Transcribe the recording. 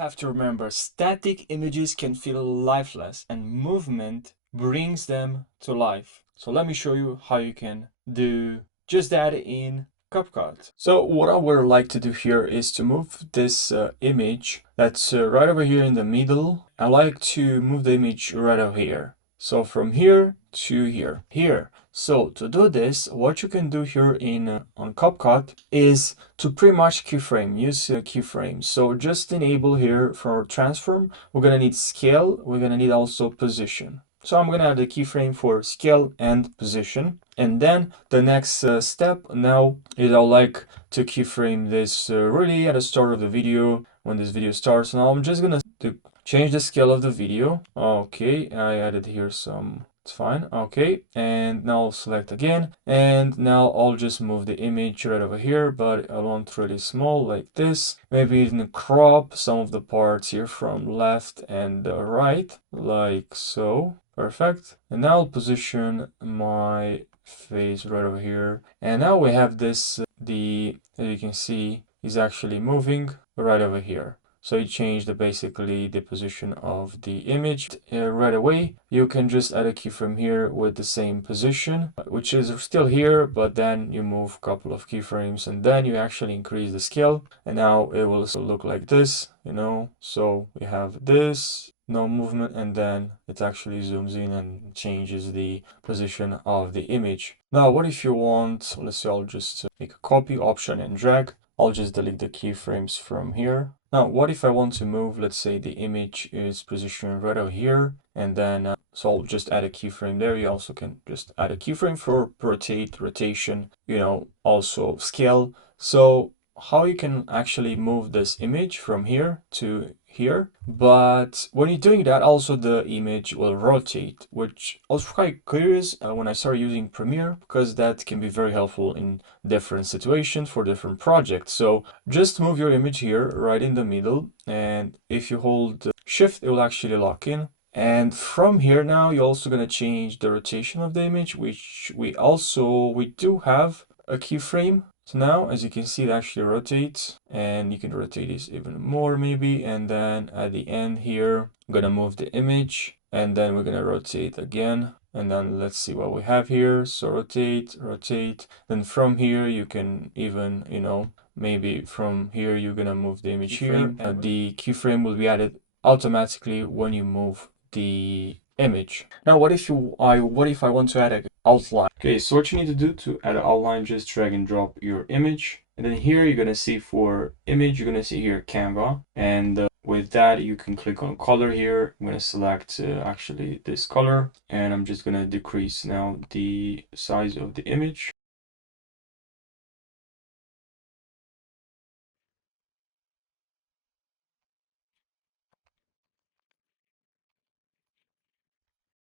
have to remember, static images can feel lifeless and movement brings them to life. So let me show you how you can do just that in CapCut. So what I would like to do here is to move this image that's right over here in the middle. I like to move the image right over here. So from here to here. So to do this, what you can do here in on CapCut is to pretty much keyframe, use keyframes. So just enable here for transform, we're gonna need scale, we're gonna need also position. So I'm gonna add a keyframe for scale and position. And then the next step now is I'd like to keyframe this really at the start of the video, when this video starts. Now I'm just gonna change the scale of the video. Okay, I added here some, it's fine. Okay, and now I'll select again, and now I'll just move the image right over here, but I want really small like this. Maybe even crop some of the parts here from left and right, like so. Perfect. And now I'll position my face right over here. And now we have this, as you can see, is actually moving right over here. So you changed basically the position of the image right away. You can just add a keyframe here with the same position, which is still here, but then you move a couple of keyframes and then you actually increase the scale. And now it will look like this, you know. So we have this, no movement, and then it actually zooms in and changes the position of the image. Now, what if you want, let's say I'll just make a copy, option and drag. I'll just delete the keyframes from here. Now, what if I want to move, let's say the image is positioned right over here, and then, so I'll just add a keyframe there. You also can just add a keyframe for rotate, rotation, you know, also scale. So how you can actually move this image from here to here, but when you're doing that, also the image will rotate, which I was quite curious when I started using Premiere, because that can be very helpful in different situations for different projects. So just move your image here right in the middle, and if you hold shift, it will actually lock in. And from here now, you're also going to change the rotation of the image, which we do have a keyframe. So now, as you can see, it actually rotates, and you can rotate this even more maybe. And then at the end here, I'm gonna move the image, and then we're gonna rotate again. And then let's see what we have here. So rotate, rotate. Then from here, you can even, you know, maybe from here, you're gonna move the image here. And the keyframe will be added automatically when you move the image. Now, what if I want to add an outline? Okay, so what you need to do to add an outline, just drag and drop your image. And then here you're gonna see for image, you're gonna see here Canva. And with that, you can click on color here. I'm gonna select actually this color, and I'm just gonna decrease now the size of the image.